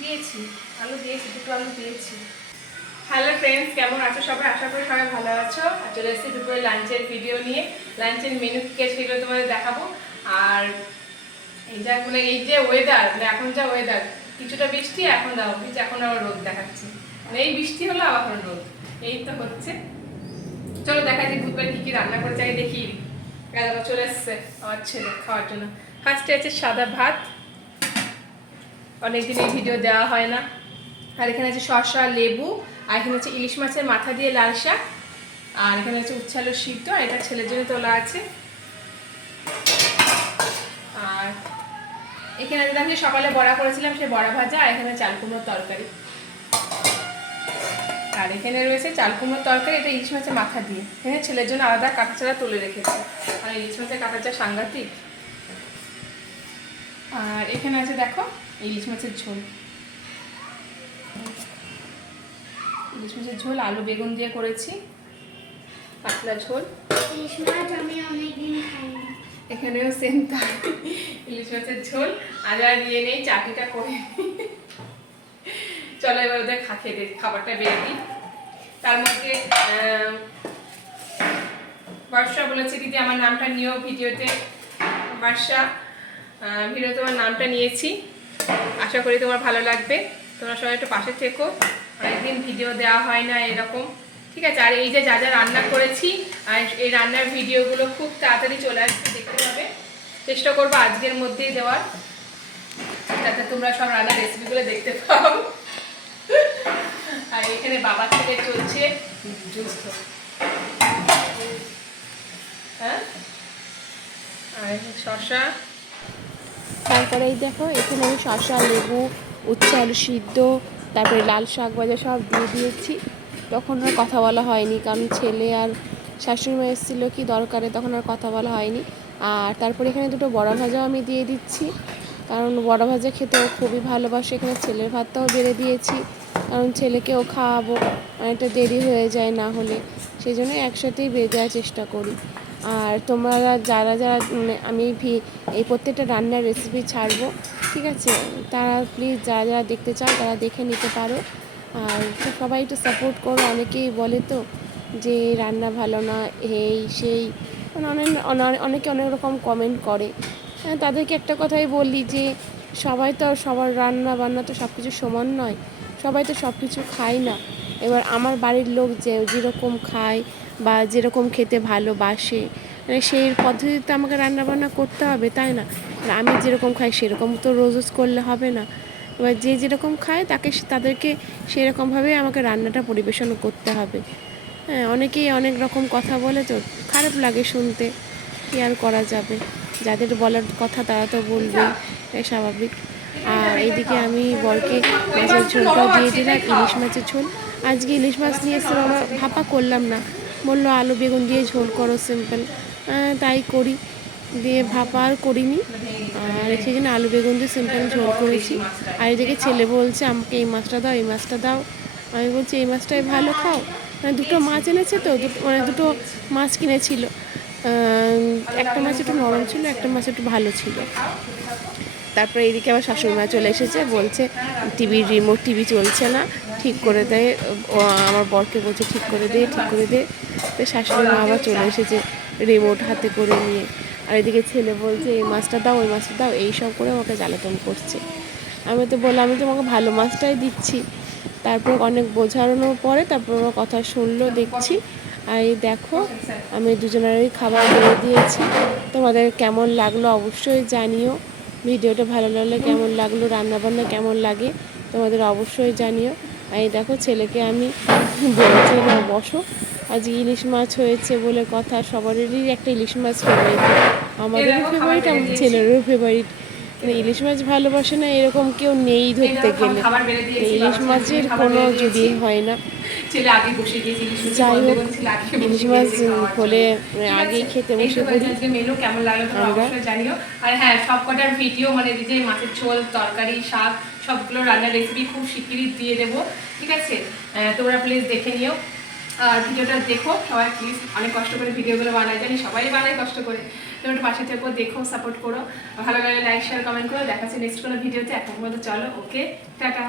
দিয়েছি, আলু দিয়েছি, দুটো আলু দিয়েছি। হ্যালো ফ্রেন্ডস, কেমন আছো সবাই? আশা করি সবাই ভালো আছো। আর চলে এসেছি দুপুরে লাঞ্চের ভিডিও নিয়ে। লাঞ্চের মেনু কি সেগুলো তোমাদের দেখাবো। আর এই যে ওয়েদার, মানে এখন যা ওয়েদার, কিছুটা বৃষ্টি, এখন দাও বৃষ্টি, এখন আবার রোদ দেখাচ্ছে। মানে এই বৃষ্টি হলো আবার রোদ, এই তো হচ্ছে। চলো দেখা যাক দুপুরে কি কি রান্না করেছে, আগে দেখি। দাদা চলে এসছে আমার ছেলে খাওয়ার জন্য। ফার্স্টে আছে সাদা ভাত, অনেকদিন এই ভিডিও দেওয়া হয় না। আর এখানে আছে শসা, লেবু, আর এখানে হচ্ছে ইলিশ মাছের মাথা দিয়ে লাল শাক, আর এখানে হচ্ছে উচ্ছে আলুর সিদ্ধ, আর এটা ছেলের জন্য তোলা আছে। আর এখানে আমি সকালে বড়া করেছিলাম, সেই বড়া ভাজা, আর এখানে চাল কুমড়োর তরকারি। আর এখানে রয়েছে চাল কুমড়োর তরকারি, এটা ইলিশ মাছের মাথা দিয়ে। এখানে ছেলের জন্য আলাদা কাঁচা ছাড়া তুলে রেখেছে। আর ইলিশ মাছের কাঁচা চা সাংঘাতিক। আর এখানে আছে দেখো ইলিশ মাছের ঝোল, ইলিশ মাছের ঝোল আলু বেগুন দিয়ে করেছি, পাতলা ঝোল। ইলিশ মাছ আমি অনেকদিন খাইনি। এখানেও সেম তাই, ইলিশ মাছের ঝোল। আর দিয়ে নেই চাটনিটা করে। চলো এবার ওদের খেয়ে দিই, খাবারটা বেড়ে দিই। তার মধ্যে বর্ষা বলেছে দিদি আমার নামটা নিও ভিডিওতে। বর্ষা, ভিডিওতে তোমার নামটা নিয়েছি, আশা করি তোমার ভালো লাগবে। তোমরা সবাই একটু পাশে থেকো, অনেকদিন ভিডিও দেওয়া হয় না এরকম, ঠিক আছে? আর এই যে যা যা রান্না করেছি, আর এই রান্নার ভিডিওগুলো খুব তাড়াতাড়ি চলে আসবে, দেখতে পাবে। চেষ্টা করবো আজকের মধ্যেই দেওয়ার, যাতে তোমরা সব রান্নার রেসিপিগুলো দেখতে পাও। আর এখানে বাবার থেকে চলছে যুদ্ধ। হ্যাঁ, আর শসা। তারপরে এই দেখো এখানে আমি শসা, লেবু, উচ্ছে আলু সিদ্ধ, তারপরে লাল শাক ভাজা সব দিয়ে দিয়েছি। তখন আর কথা বলা হয়নি, কারণ ছেলে আর শাশুড়ি মা এসেছিলো কি দরকারে, তখন আর কথা বলা হয়নি। আর তারপরে এখানে দুটো বড়া ভাজাও আমি দিয়ে দিচ্ছি, কারণ বড়া ভাজা খেতেও খুবই ভালোবাসে। এখানে ছেলের ভাতটাও বেড়ে দিয়েছি, কারণ ছেলেকেও খাওয়াবো, অনেকটা দেরি হয়ে যায় না হলে, সেই জন্য একসাথেই বেড়ে দেওয়ার চেষ্টা করি। আর তোমরা যারা যারা মানে আমি এই প্রত্যেকটা রান্নার রেসিপি ছাড়বো, ঠিক আছে? তারা প্লিজ যারা যারা দেখতে চাও তারা দেখে নিতে পারো। আর সবাই একটু সাপোর্ট করো। অনেকেই বলে তো যে রান্না ভালো না, এই সেই, মানে অনেকে অনেক রকম কমেন্ট করে। তাদেরকে একটা কথাই বলি যে সবাই তো সবার রান্না বান্না তো সব কিছু সমান নয়, সবাই তো সব কিছু খায় না। এবার আমার বাড়ির লোক যেরকম খায় বা যেরকম খেতে ভালোবাসে, মানে সেই পদ্ধতিতে আমাকে রান্নাবান্না করতে হবে, তাই না? আমি যেরকম খাই সেরকম তো রোজ রোজ করলে হবে না। এবার যে যেরকম খায় তাদেরকে সেরকমভাবেই আমাকে রান্নাটা পরিবেশন করতে হবে। হ্যাঁ, অনেকেই অনেক রকম কথা বলে, তো খারাপ লাগে শুনতে, কী আর করা যাবে। যাদের বলার কথা তারা তো বলবেই, তাই স্বাভাবিক। আর এইদিকে আমি বরকে মাছের ঝোলটাও দিয়ে দিলাম, ইলিশ মাছের ঝোল। আজকে ইলিশ মাছ নিয়ে এসে আমরা ভাপা করলাম না, বললো আলু বেগুন দিয়ে ঝোল করো সিম্পল, তাই করি, দিয়ে ভাপা আর করিনি। আর সেখানে আলু বেগুন দিয়ে সিম্পল ঝোল করেছি। আর এদিকে ছেলে বলছে আমাকে এই মাছটা দাও, এই মাছটা দাও। আমি বলছি এই মাছটাই ভালো খাও। মানে দুটো মাছ এনেছে তো, মানে দুটো মাছ কিনেছিল, একটা মাছ একটু নরম ছিল, একটা মাছ একটু ভালো ছিল। তারপরে এইদিকে আবার শাশুড়িমা চলে এসেছে, বলছে টিভির রিমোট, টিভি চলছে না, ঠিক করে দেয়। ও আমার বরকে বলছে ঠিক করে দে, ঠিক করে দে। তো শাশুড়িমা আবার চলে এসেছে রিমোট হাতে করে নিয়ে। আর এদিকে ছেলে বলছে এই মাছটা দাও, ওই মাছটা দাও, এই সব করে আমাকে জ্বালাতন করছে। আমি তো বললাম আমি তোমাকে ভালো মাছটাই দিচ্ছি। তারপর অনেক বোঝানোর পরে তারপর আমার কথা শুনলো, দেখছি। আর এই দেখো আমি দুজনেরই খাবার দিয়ে দিয়েছি। তোমাদের কেমন লাগলো অবশ্যই জানিও। ভিডিওটা ভালো লাগলে কেমন লাগলো, রান্নাবান্না কেমন লাগে তোমাদের অবশ্যই জানিও। আর এই দেখো ছেলেকে আমি বলছি না বসো, আজ ইলিশ মাছ হয়েছে বলে কথা, সবারই একটা ইলিশ মাছ ফেভারিট, আমাদেরও ফেভারিট, আমাদের ছেলেরও ফেভারিট। মানে ইলিশ মাছ ভালোবাসে না এরকম কেউ নেই ধরতে গেলে। ইলিশ মাছের কোনো যদি হয় না, যাই হোক ইলিশ মাছ হলে আগেই খেতে বসে পড়ি আমরা। আর হ্যাঁ, সবকটার ভিডিও মানে যে মাছের ঝোল, তরকারি, শাক, সবগুলো রান্নার রেসিপি খুব শিগগিরই দিয়ে দেবো, ঠিক আছে? তোমরা প্লিজ দেখে নিও। আর ভিডিওটা দেখো সবাই প্লিজ, অনেক কষ্ট করে ভিডিওগুলো বানাই, জানি সবাই বানায় কষ্ট করে। তুমি একটু পাশে থেকো, দেখো, সাপোর্ট করো, ভালো লাগলে লাইক শেয়ার কমেন্ট করো। দেখাচ্ছি নেক্সট কোনো ভিডিওতে। এখন মতো চলো, ওকে, টাটা।